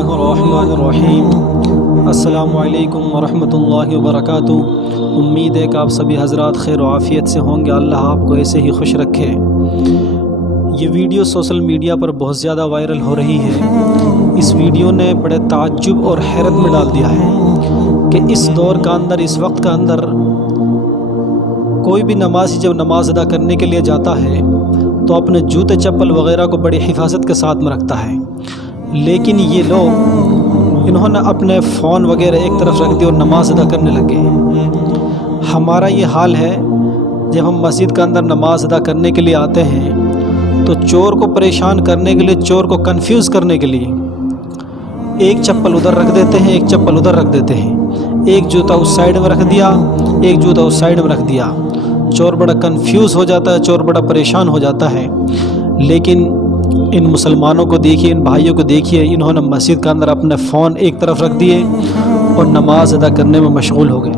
बिस्मिल्लाहिर्रहमानिर्रहीम। अस्सलामु अलैकुम वरहमतुल्लाहि वबरकातुहू। उम्मीद है कि आप सभी हज़रात खैर आफ़ियत से होंगे। अल्लाह आपको ऐसे ही खुश रखे। ये वीडियो सोशल मीडिया पर बहुत ज़्यादा वायरल हो रही है। इस वीडियो ने बड़े ताज्जुब और हैरत में डाल दिया है कि इस दौर का अंदर, इस वक्त का अंदर कोई भी नमाज़ी जब नमाज़ अदा करने के लिए जाता है तो अपने जूते चप्पल वग़ैरह को बड़ी हिफाजत के साथ में रखता है, लेकिन ये लोग इन्होंने अपने फ़ोन वग़ैरह एक तरफ रख दिए और नमाज़ अदा करने लगे। हमारा ये हाल है, जब हम मस्जिद के अंदर नमाज़ अदा करने के लिए आते हैं तो चोर को परेशान करने के लिए, चोर को कंफ्यूज करने के लिए एक चप्पल उधर रख देते हैं, एक चप्पल उधर रख देते हैं, एक जूता उस साइड में रख दिया, एक जूता उस साइड में रख दिया। चोर बड़ा कंफ्यूज हो जाता है, चोर बड़ा परेशान हो जाता है। लेकिन इन मुसलमानों को देखिए, इन भाइयों को देखिए, इन्होंने मस्जिद के अंदर अपने फ़ोन एक तरफ रख दिए और नमाज अदा करने में मशगूल हो गए।